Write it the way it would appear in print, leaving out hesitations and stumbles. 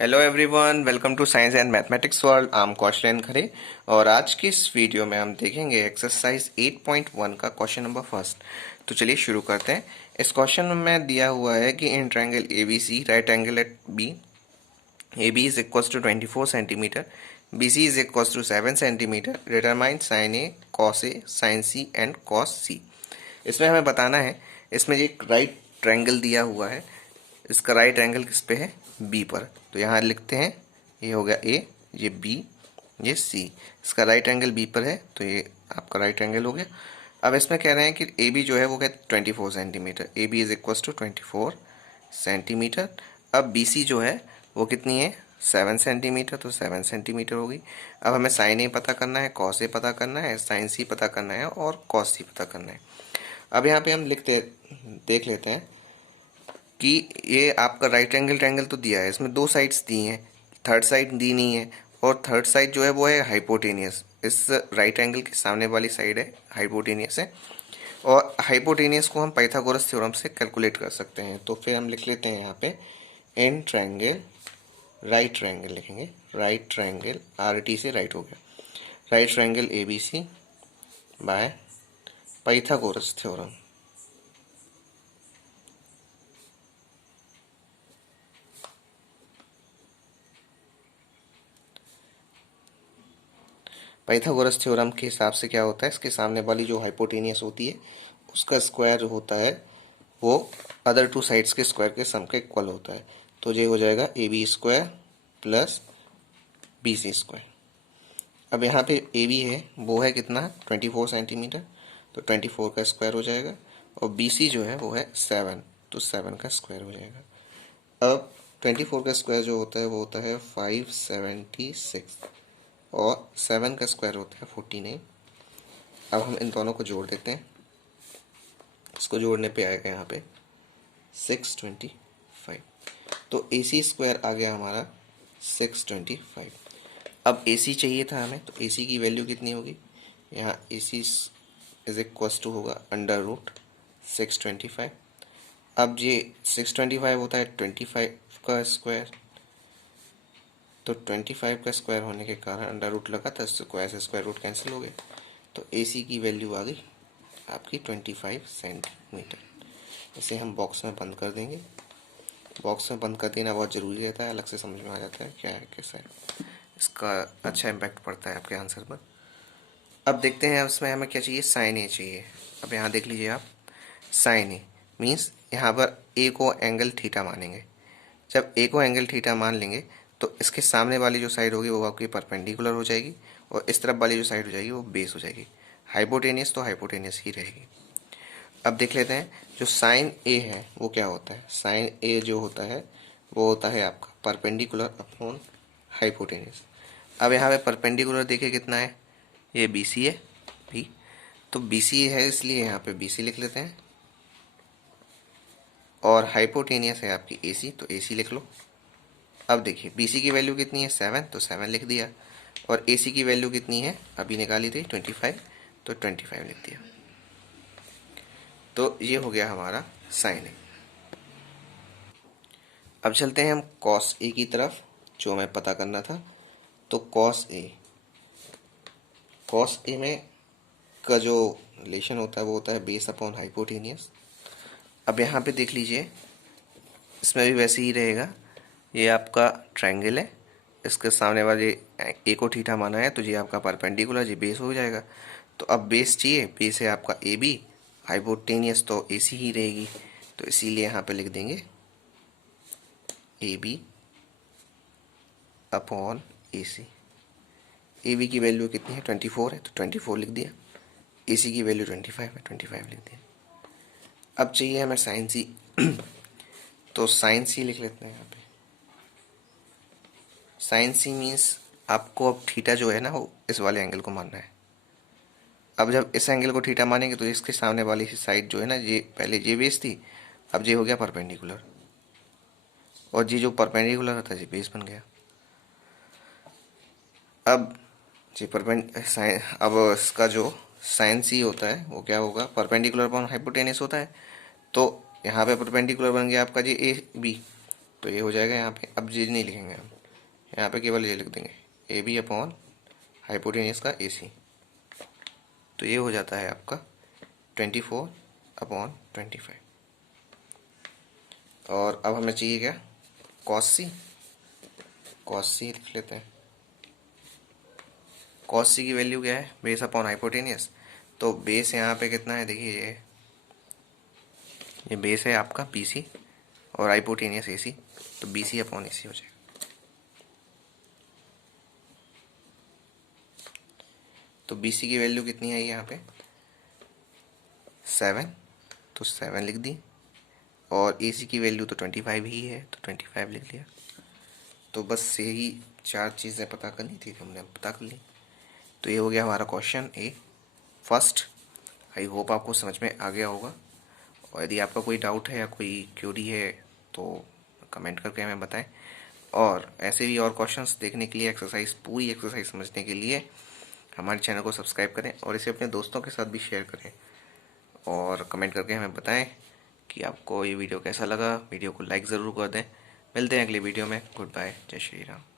Hello everyone, welcome to science and mathematics world. I am Kaushalendra Khare और आज की इस वीडियो में हम देखेंगे एक्सरसाइज 8.1 का क्वेश्चन नंबर फर्स्ट। तो चलिए शुरू करते हैं। इस क्वेश्चन में दिया हुआ है कि in triangle A B C, right angle at B, A B is equal to 24 centimetre, B C is equal to 7 centimetre, determine sine A, cos A, sine C and cos C. इसमें हमें बताना है, इसमें एक right triangle दिया हुआ है, इसका राइट एंगल किस पे है? बी पर। तो यहाँ लिखते हैं, ये हो गया ए, ये बी, ये सी। इसका राइट एंगल बी पर है तो ये आपका राइट एंगल हो गया। अब इसमें कह रहे हैं कि ए बी जो है वो क्या 24 centimetre, A B is equal to 24 centimetre. अब बी सी जो है वो कितनी है? 7 सेंटीमीटर, तो 7 सेंटीमीटर होगी। अब हमें साइन ए पता करना है, कॉस ए पता करना है, साइन सी पता करना है और कॉस सी पता करना है। अब यहाँ पे हम देख लेते हैं कि ये आपका राइट एंगल ट्रायंगल तो दिया है, इसमें दो साइड्स दी हैं, थर्ड साइड दी नहीं है। और थर्ड साइड जो है वो है हाइपोटेनियस, इस राइट एंगल के सामने वाली साइड है हाइपोटेनियस है। और हाइपोटेनियस को हम पाइथागोरस थ्योरम से कैलकुलेट कर सकते हैं। तो फिर हम लिख लेते हैं यहाँ पे इन ट्रायंगल, राइट ट्रायंगल लिखेंगे, राइट ट्रायंगल, आर टी से राइट हो गया, right triangle A B C by Pythagoras theorem. Pythagoras theorem के हिसाब से क्या होता है, इसके सामने वाली जो हाइपोटेनियस होती है उसका स्क्वायर जो होता है वो अदर टू साइड्स के स्क्वायर के सम का इक्वल होता है। तो ये हो जाएगा A B square plus B C square. अब यहाँ पे ए बी है वो है कितना? 24 सेंटीमीटर, तो 24 का स्क्वायर हो जाएगा। और बी सी जो है वो है 7, तो 7 का स्क्वायर हो जाएगा। अब 24 का स्क्वायर जो होता है वो होता है 576 और 7 का स्क्वायर होता है 49। अब हम इन दोनों को जोड़ देते हैं, इसको जोड़ने पे आएगा यहाँ पे 625। तो ए सी स्क्वायर आ गया हमारा 625। अब ए सी चाहिए था हमें, तो ए सी की वैल्यू कितनी होगी? यहाँ ए सी इज इक्वल टू होगा अंडर रूट 625। अब ये 625 होता है 25 का स्क्वायर, तो 25 का स्क्वायर होने के कारण अंडर रूट लगा था, स्क्वायर से स्क्वायर रूट कैंसिल हो गए। तो ए सी की वैल्यू आ गई आपकी 25 सेंटीमीटर। इसे हम बॉक्स में बंद कर देंगे। बॉक्स में बंद कर देना बहुत ज़रूरी रहता है, अलग से समझ में आ जाता है क्या है कैसा है, इसका अच्छा इम्पैक्ट पड़ता है आपके आंसर पर। अब देखते हैं उसमें हमें क्या चाहिए, साइन ए चाहिए। अब यहाँ देख लीजिए आप, साइन ए मीन्स यहाँ पर ए को एंगल थीटा मानेंगे। जब ए को एंगल थीटा मान लेंगे तो इसके सामने वाली जो साइड होगी वो आपकी परपेंडिकुलर हो जाएगी और इस तरफ वाली जो साइड हो जाएगी वो बेस हो जाएगी। हाइपोटेनियस तो हाइपोटेनियस ही रहेगी। अब देख लेते हैं जो साइन ए है वो क्या होता है। साइन ए जो होता है वो होता है आपका परपेंडिकुलर अपॉन हाइपोटेनियस। अब यहाँ पे परपेंडिकुलर देखिए कितना है, ये बी सी है भी, तो बी सी है इसलिए यहाँ पे बी सी लिख लेते हैं। और हाइपोटेनियस है आपकी ए सी, तो ए सी लिख लो। अब देखिए बी सी की वैल्यू कितनी है 7, तो 7 लिख दिया। और ए सी की वैल्यू कितनी है अभी निकाली थी 25, तो 25 लिख दिया। तो ये हो गया हमारा साइन ए। अब चलते हैं हम कॉस ए की तरफ, जो हमें पता करना था। तो कॉस ए में का जो रिलेशन होता है वो होता है बेस अपॉन हाइपोटेनियस। अब यहाँ पे देख लीजिए, इसमें भी वैसे ही रहेगा। ये आपका ट्रायंगल है, इसके सामने वाले ए को थीटा माना है तो ये आपका परपेंडिकुलर, ये बेस हो जाएगा। तो अब बेस चाहिए, बेस है आपका ए बी, हाइपोटेनियस तो ए सी ही रहेगी, तो इसीलिए यहाँ पे लिख देंगे A B upon A C. A B की वैल्यू कितनी है 24 है, तो 24 लिख दिया। ए सी की वैल्यू 25 है, 25 लिख दिया। अब चाहिए हमें साइन सी तो साइन सी लिख लेते हैं यहाँ पे। साइन सी मीन्स आपको अब थीटा जो है ना वो इस वाले एंगल को मानना है। अब जब इस एंगल को थीटा मानेंगे तो इसके सामने वाली साइड जो है ना, ये पहले ये बेस थी, अब ये हो गया परपेंडिकुलर, और ये जो परपेंडिकुलर था ये बेस बन गया। अब जी अब इसका जो साइन सी होता है वो क्या होगा, परपेंडिकुलर अपॉन हाइपोटेनियस होता है। तो यहाँ पे परपेंडिकुलर बन गया आपका जी ए बी, तो ये हो जाएगा यहाँ पे। अब जी नहीं लिखेंगे हम, यहाँ पे केवल ये लिख देंगे ए बी अपॉन हाइपोटेनियस का ए सी। तो ये हो जाता है आपका 24/25। और अब हमें चाहिए क्या, कॉस सी। कॉस सी लिख लेते हैं। कॉस सी की वैल्यू क्या है, बेस अपॉन हाइपोटेनियस। तो बेस यहाँ पे कितना है, देखिए ये बेस है आपका बी सी और हाइपोटेनियस ए सी, तो बी सी अपॉन ए सी हो जाएगा। तो बी सी की वैल्यू कितनी आई यहाँ पे 7, तो 7 लिख दी। और ए सी की वैल्यू तो 25 ही है, तो 25 लिख लिया। तो बस यही 4 चीज़ें पता करनी थी, हमने पता कर ली। तो ये हो गया हमारा question A first. I hope आपको समझ में आ गया होगा। और यदि आपका कोई डाउट है या कोई क्यूरी है तो कमेंट करके हमें बताएं। और ऐसे भी और क्वेश्चंस देखने के लिए, एक्सरसाइज पूरी एक्सरसाइज समझने के लिए हमारे चैनल को सब्सक्राइब करें और इसे अपने दोस्तों के साथ भी शेयर करें। और कमेंट करके हमें बताएं कि आपको ये वीडियो कैसा लगा। वीडियो को लाइक ज़रूर कर दें। मिलते हैं अगली वीडियो में। गुड बाय, जय श्री राम।